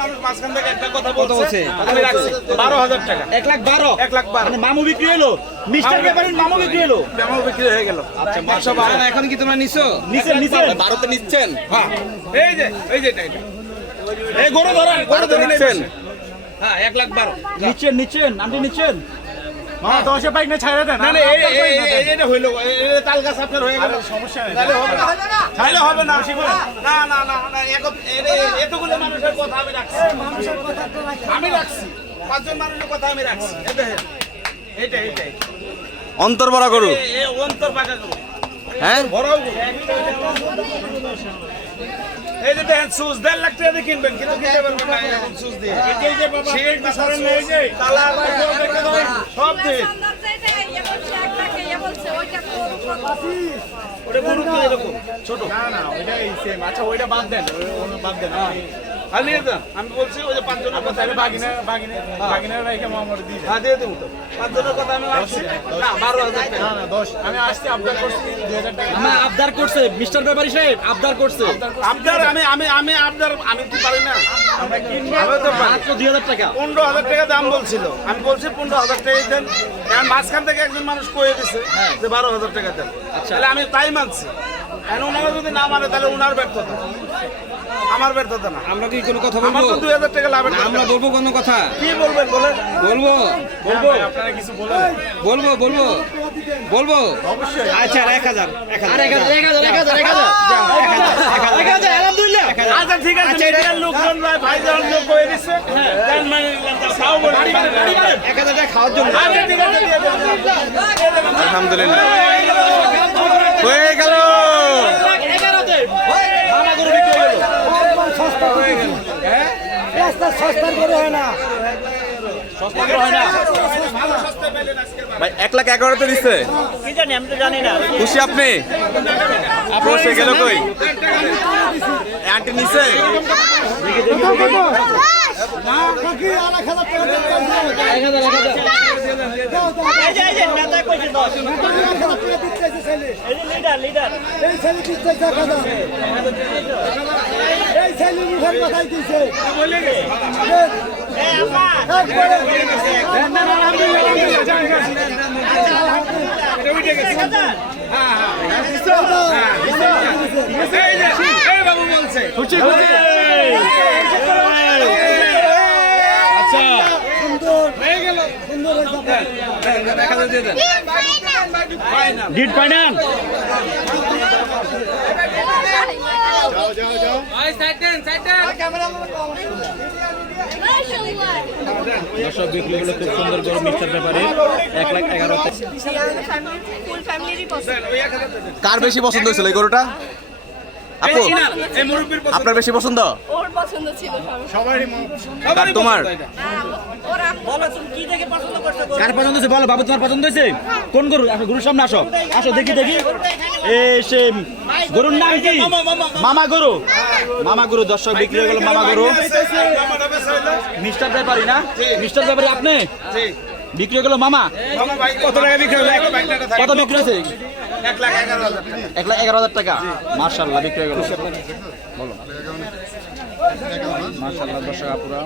মানুষ মাঝখান থেকে একটা কথা বলছে, আমি রাখছি 12,000 টাকা। 1,12,000 1,12,000 মানে মামু বিক্রি হলো, মিস্টার ব্যাপারীর মামু বিক্রি হলো। মামু বিক্রি হয়ে গেল। আচ্ছা মাশাআল্লাহ, এখন কি তোমরা নিছো? নিছেন 12তে নিচ্ছেন? হ্যাঁ, এই যে এটা এই গরু ধরেন নিচ্ছেন। হ্যাঁ 1,12,000 নিচ্ছেন আন্টি নিচ্ছেন। মামা 10 বাইক না ছাইরা দেন। না না এটা হইলো, এটা তাল গাছ আপনার হয়ে গেল, সমস্যা নেই, তাহলে হবে না, তাহলে হবে না। না এতগুলো মানুষের কথা আমি রাখছি, আমি রাখছি 5 জন মানুষের কথা আমি রাখছি। এইটাই অন্তর বড় গরু, অন্তর পাকা গরু, হ্যাঁ বড় গরু। এই যে দেখেন সুজ 1.5 লাখ টাকা দিয়ে কিনবেন, কিন্তু কিনতে পারবেন না এরকম সুজ দিয়ে। এই যে বাবা সিগারেট সরেন এই যে কালার সব দিয়ে ওটা গরু তো এরকম ছোট। না ওইটাই সেম। আচ্ছা ওইটা বাদ দেন, বাদ দেন। আমি আমি বলছি ওই যে 5 জনের কথা আমি বাগিনার রাইখা মামার দিয়ে দেন। হ্যাঁ দিয়ে দেবো তো। 5 জনের কথা আমি রাখছি না 12,000 টাকা। না 10 আমি আসছি আবদার করছি 2000 টাকা। না আবদার করছে মিস্টার ব্যাপারী সাহেব, আবদার করছে। আবদার আমি আবদার আমি কি পারি না, আমরা কিনবো আমি তো পারি। মাত্র 2,000 টাকা। 15,000 টাকা দাম বলছিল, আমি বলছি 15,000 টাকা দেন। এখন মাঝখান থেকে একজন মানুষ কয়ে দিছে যে 12,000 টাকা দেন, তাহলে আমি তাই মানছি। এখন ওনারা যদি না মানে তাহলে ওনার ব্যর্থতা, আমার ব্যর্থতা না। আমরা কি কোনো কথা আমার বলবো? তো 2,000 টাকা লাভের দরকার। আমরা বলবো কোনো কথা? কি বলবেন বলেন? বলবো আপনারা কিছু বলেন। বলবো অবশ্যই। আচ্ছা 1,000 আলহামদুলিল্লাহ। আচ্ছা ঠিক আছে, মিডিয়ার লোকজন ভাই যখন লোক কয়ে দিচ্ছে দেন মানে তাও বলি 1,000 টাকা খাওয়ার জন্য। আচ্ছা ঠিক আছে দিয়ে দেন। আলহামদুলিল্লাহ হয়ে গেল। 11তে মামা গরু বিক্রি হয়ে গেল। সস্তা করে হয় না। ভাই 1,11,000 দিচ্ছে। কি জানি, আমি তো জানি না। খুশি আপনি? বসে গেল কই? আন্টি নিছে? এই যে নেতা কইছে 10। এই যে লিডার এই ছেলে মুখের কথাই দিছে এই আম্মা এই বাবু বলছে খুশি ডিট ফাইনাল। দর্শক বিক্রি হলো খুব সুন্দর গরু মিস্টার ব্যাপারে 1,11,000। ফুল ফ্যামিলিরই পছন্দ। কার বেশি পছন্দ হয়েছিল এই গরুটা? আপু এই মুরব্বির আপনার বেশি পছন্দ? ওর পছন্দ ছিল সবারই কার তোমার? ওরা বলো তুমি কি দেখে পছন্দ করছো? কার পছন্দ হয়েছে বলো বাবু, তোমার পছন্দ হয়েছে কোন গরু? আসো গরুর সামনে আসো, আসো দেখি এই সে গরুর নাম কি? মামা গরু। মামা গরু দর্শক বিক্রি হয়ে গেল মামা গরু। মিস্টার ব্যাপারী না? মিস্টার ব্যাপারী আপনি বিক্রি হয়ে গেল মামা। কত টাকা বিক্রি হলো? কত বিক্রি হয়েছে? 1,11,000 টাকা। মাশাআল্লাহ বিক্রি হয়ে গেল। বলো মাশাআল্লাহ দর্শক আপুরা।